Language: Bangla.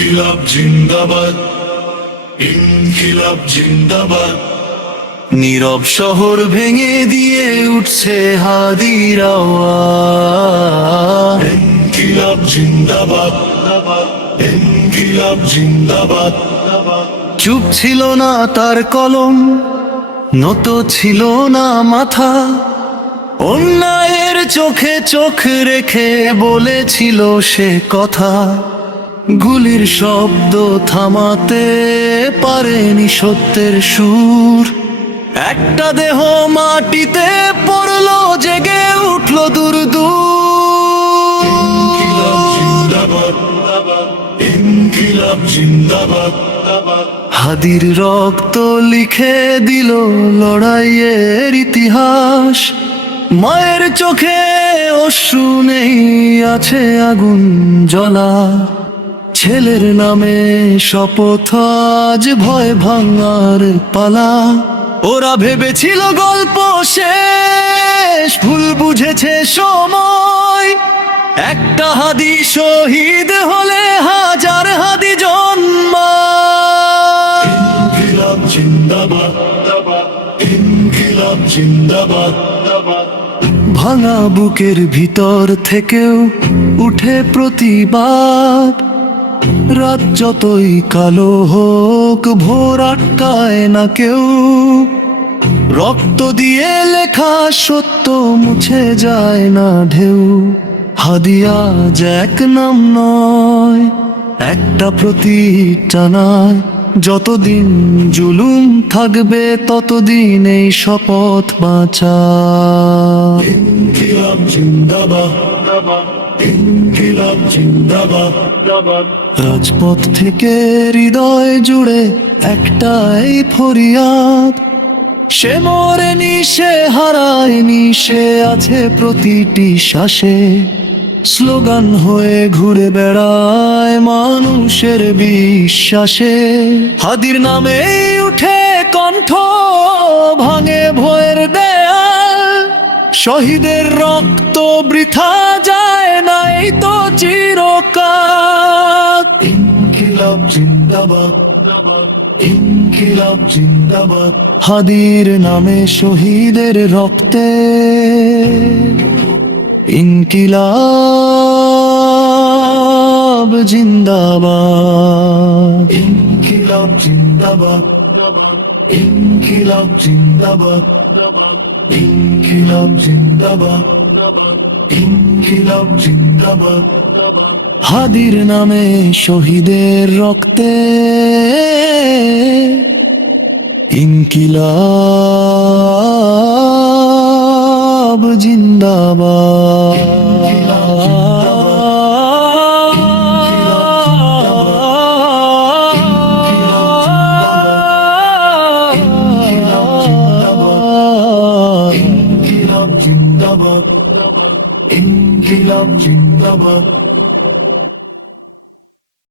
ইনকিলাব জিন্দাবাদ, ইনকিলাব জিন্দাবাদ। নীরব শহর ভেঙে দিয়ে উঠছে হাদির আওয়াজ। ইনকিলাব জিন্দাবাদ, ইনকিলাব জিন্দাবাদ। চুপ ছিল না তার কলম, নত ছিল না মাথা, অন্যায়ের চোখে চোখ রেখে বলেছিল সে কথা। গুলির শব্দ থামাতে পারেনি সত্যের সুর, একটা দেহ মাটিতে পড়লো, জেগে উঠলো দূর দূর। ইনকিলাব জিন্দাবাদ, ইনকিলাব জিন্দাবাদ। হাদির রক্ত লিখে দিল লড়াইয়ের ইতিহাস। মায়ের চোখে অশ্রু নেই, আছে আগুন জ্বলা। ছেলের নামে শপথ, আজ ভয় ভাঙার পালা। ওরা ভেবেছিল গল্প শেষ, ভুল বুঝেছে সময়। একটা হাদি শহীদ হলে হাজার হাদি জন্মায়। ইনকিলাব জিন্দাবাদ, ইনকিলাব জিন্দাবাদ। ভাঙা বুকের ভিতর থেকেও উঠে প্রতিবাদ। রাত যতই কালো হোক, ভোর আটকায় না কেউ। রক্ত দিয়ে লেখা সত্য মুছে যায় না ঢেউ। হাদিয়া আজ এক নাম নয়, একটা প্রতীক টানায়। যতদিন জুলুম থাকবে ততদিন এই শপথ বাঁচা। ইনকিলাব জিন্দাবাদ, ইনকিলাব জিন্দাবাদ। রাজপথ থেকে হৃদয় জুড়ে একটাই ফরিয়াদ। সে মরেনি, সে হারায়নি, সে আছে প্রতিটি শ্বাসে। স্লোগান হয়ে ঘুরে বেড়ায় মানুষের বিশ্বাসে। হাদির নামে উঠে কণ্ঠ, ভাঙে ভয়ের দেয়াল। শহীদের রক্ত বৃথা যায় নাই তো চিরকাল। ইনকিলাব জিন্দাবাদ, ইনকিলাব জিন্দাবাদ। হাদির নামে শহীদের রক্তে ইনকিলাব জিন্দাবাদ, ইনকিলাব জিন্দাবাদ, ইনকিলাব জিন্দাবাদ, ইনকিলাব জিন্দাবাদ, ইনকিলাব জিন্দাবাদ। হাদির নামে শহীদের রক্তে ইনকিলাব জিন্দাবাদ, ইনকিলাব জিন্দাবাদ, ইনকিলাব জিন্দাবাদ।